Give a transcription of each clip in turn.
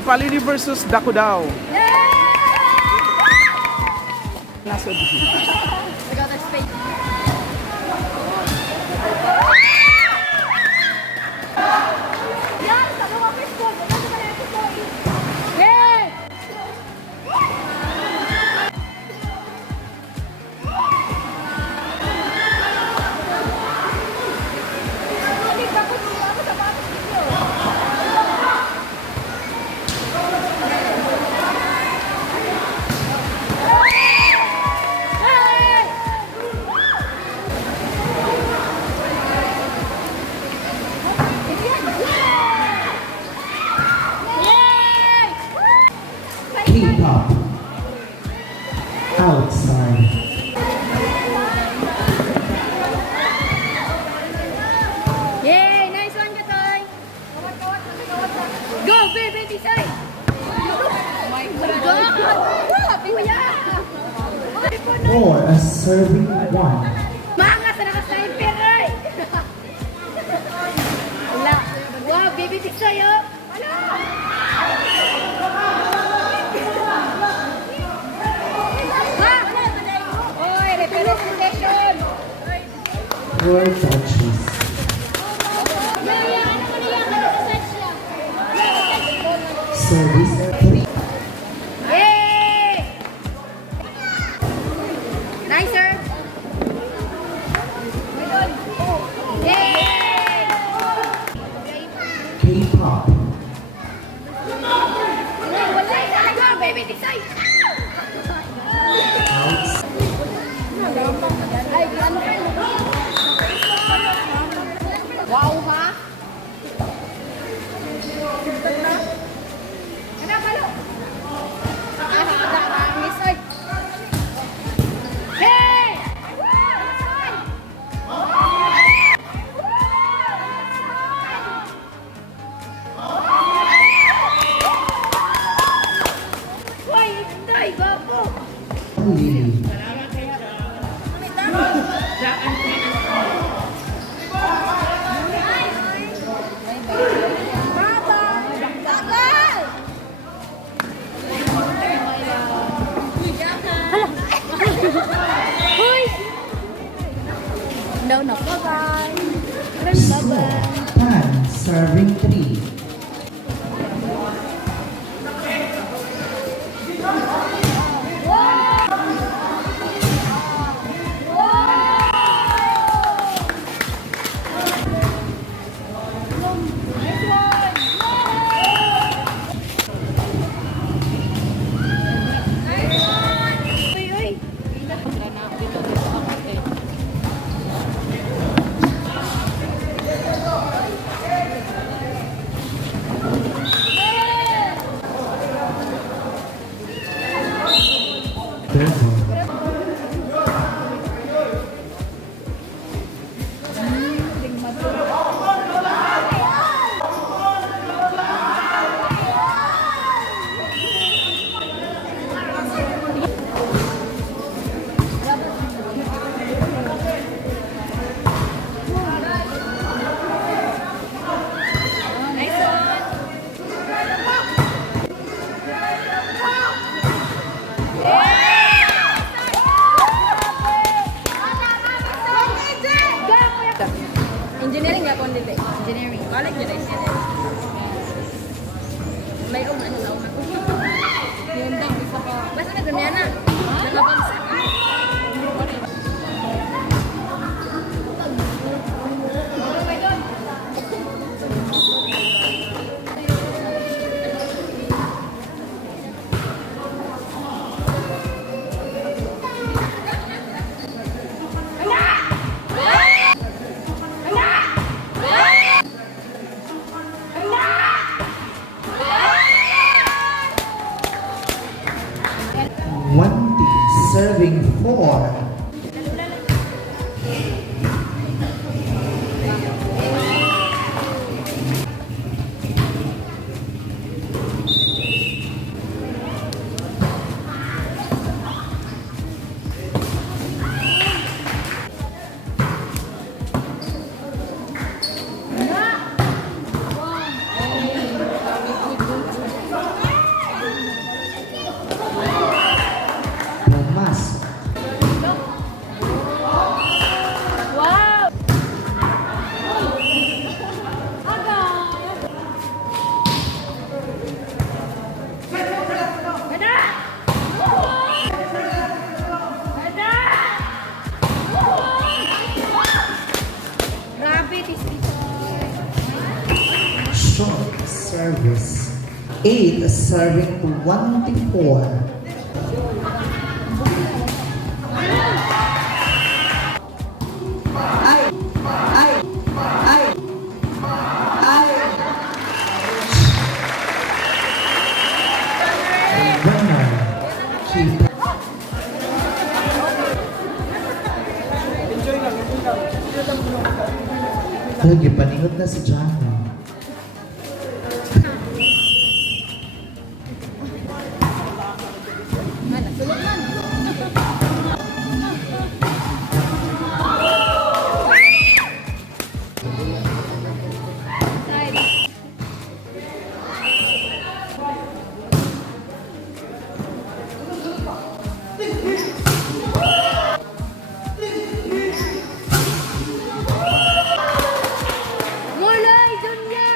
Palini versus Dakudao. Nasod. K-pop outside. Yay! Nice one, Katoy! Go, baby, Tisay! Oh my God! Kuya! Or a serving one. Maangas na naka-sniper, ay! Wala. Wow, baby, Tisay, oh! Wala! Oy, representation! Four touches. Service 3. Yay! Nice, sir! Yay! K-pop Go, baby, Tisay! Ay, ano kayo? Wow, ha? Ano, balo? Hey! Hoy, Inday, bapo! Lily. No, no. Bye-bye. Small pan serving 3. Uy, uy. Devil. Engineering nggak kon dite? Engineering. Balik jadi engineering. May una na ako. Yun daw isa pa. Basta na ganyan na. Nagabagsak. One team serving 4. 8 serving 24. Ay! Ay! Ay! Ay! Winner. Keep. Lagi paningot na si Jana. Sulot man. Side. Mulai dunia.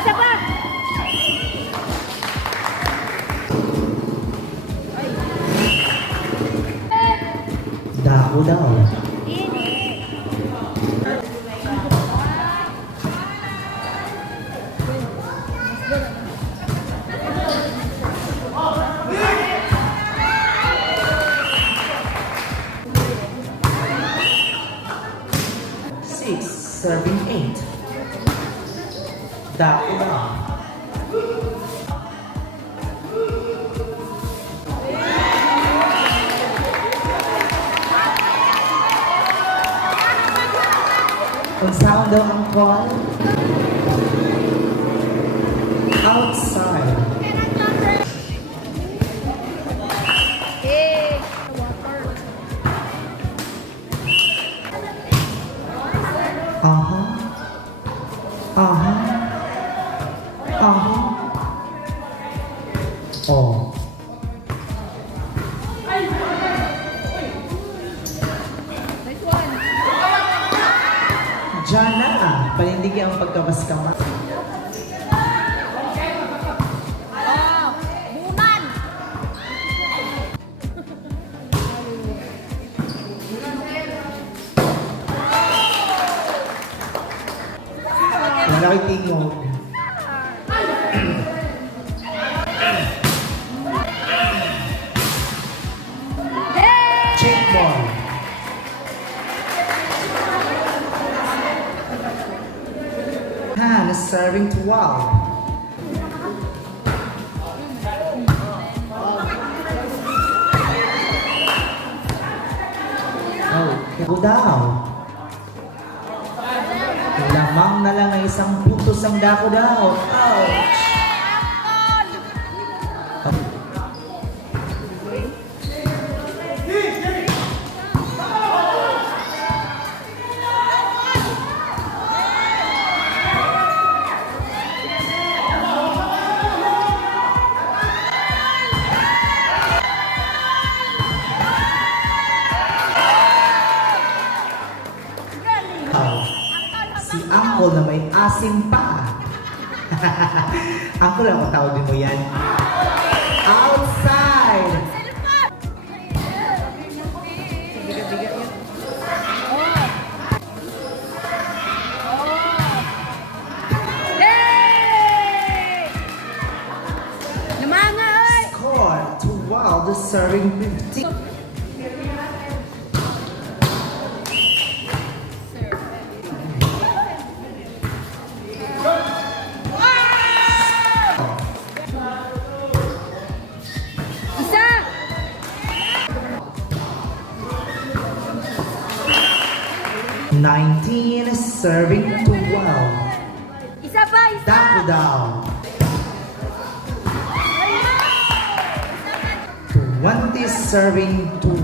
Isa pa. Dako daw. Six serving 8. Dako daw. Kung saan daw ang call? Outside. Eh, water. Aha. Aha. Aha. Oh. Nice one. Jana, panindigyan ang pagkabaskama. Oh, bunan. Wala ko'y tingog. Hey! Check ball. Han is serving 12. Oh, kaya daw. Lamang na lang ang isang puntos ang dako daw. Ouch! Si Uncle na may asim pa. Uncle, ako tawagin mo yan. Outside! Hey! Namanga, oy! Score to Wild serving 50. Isa! 19 serving 12. Isa pa, isa! Dako daw. 20 serving 12.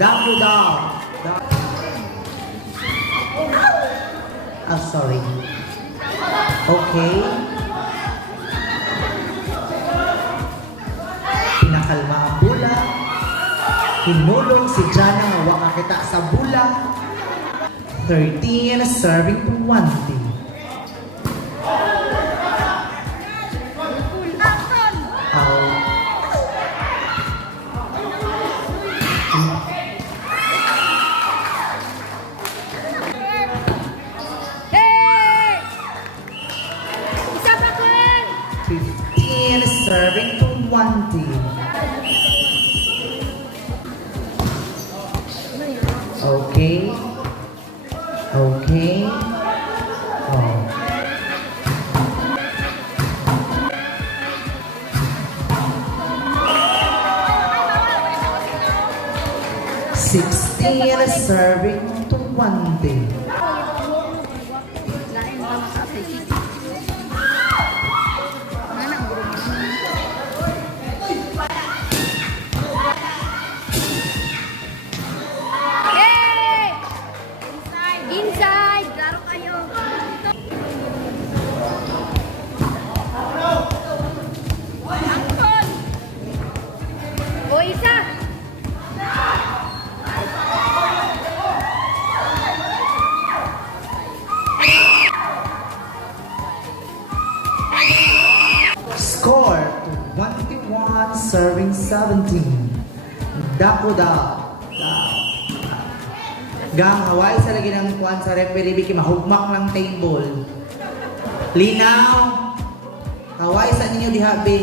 Dako daw. Ah, sorry. Okay. Pinakalma ang bula. Hinulong si Jana nga waka kita sa bula. 13 serving 20. Action! Hey! Isa pa, Ken! 15 serving 20. Okay. Okay. Oh. Sixteen serving 20. Lain ba makapay? Anak, bro. Hey! Inside! Laro kayo! Angkol! O, isa! Score 21 serving 17. Dako daw. Gang Hawaii sa lagi ng kuwan sa referee biki mahugmak ng table. Linaw. Hawaii sa ninyo dihabi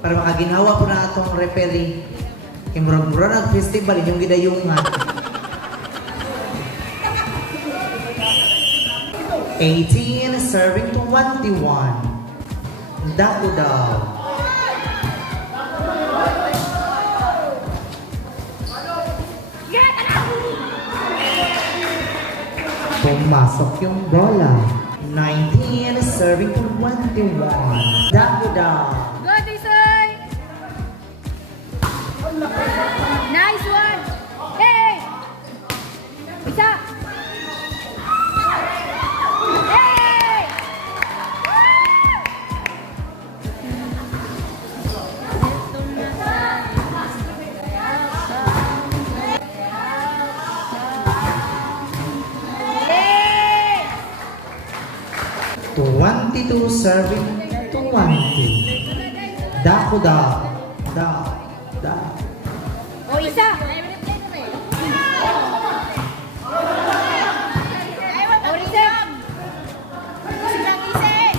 para makaginhawa po na atong referee. Kimurag-murag festival inyong gidayungan. 18 serving 21. Dako daw. Pumasok yung bola. 19 serving 21. Dako daw. Go, Tisoy! Nice one! Hey! Isa! Hey! Hey! 22 serving 20. Dako daw. Daw. Daw. O, isa! O, Rizem! Hey!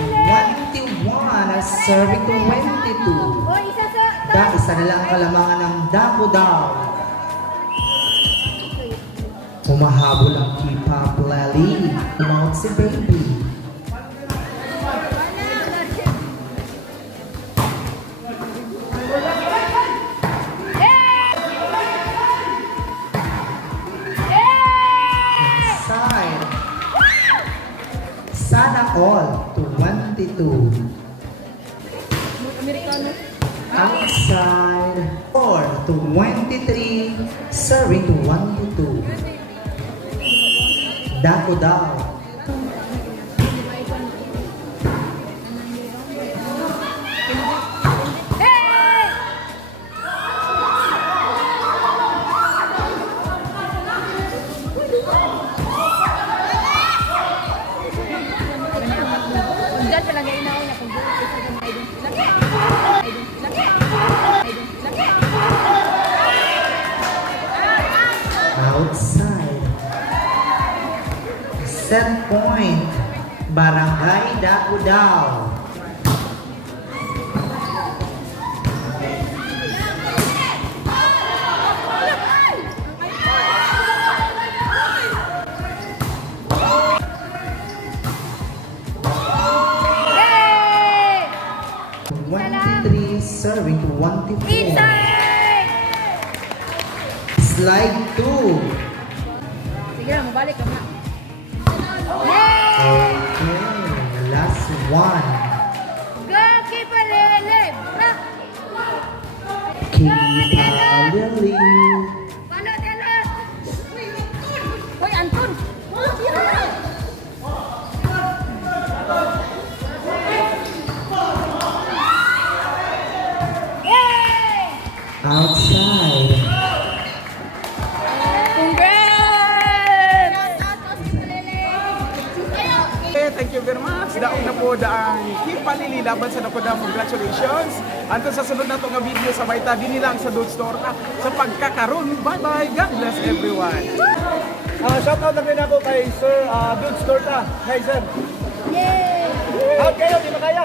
21 serving 22. O, isa sa... Isa na lang ang kalamangan ng Dako daw. Humahabol ang K-pop lali. Umawag si baby. Inside. Sana all to 22. Amerikano. Outside 4 to 23, serving to 1 to 2. Dako daw. Hey! Diyan talaga inaw na kung buo sa mga Outside. Set point. Barangay Dako daw. Hey! 23 24. Inside! Slide 2. Sige na, mabalik ka na. Okay, last one. Goalkeeper Lele! Block! Kita Lily. Paano, Telo? Hoy, Anton! Tira na! Yay! Outside. Congrats! Okay, thank you very much. Daog na po ang Kipalili laban sa Nakoda. Congratulations. Anto sa sunod na itong video sa Baita, din nilang sa Dude Store sa pagkakaroon. Bye-bye. God bless everyone. Shoutout na rin ako kay Sir Dude Store ta. Hi, sir. Yay! Out kayo, di ba kaya?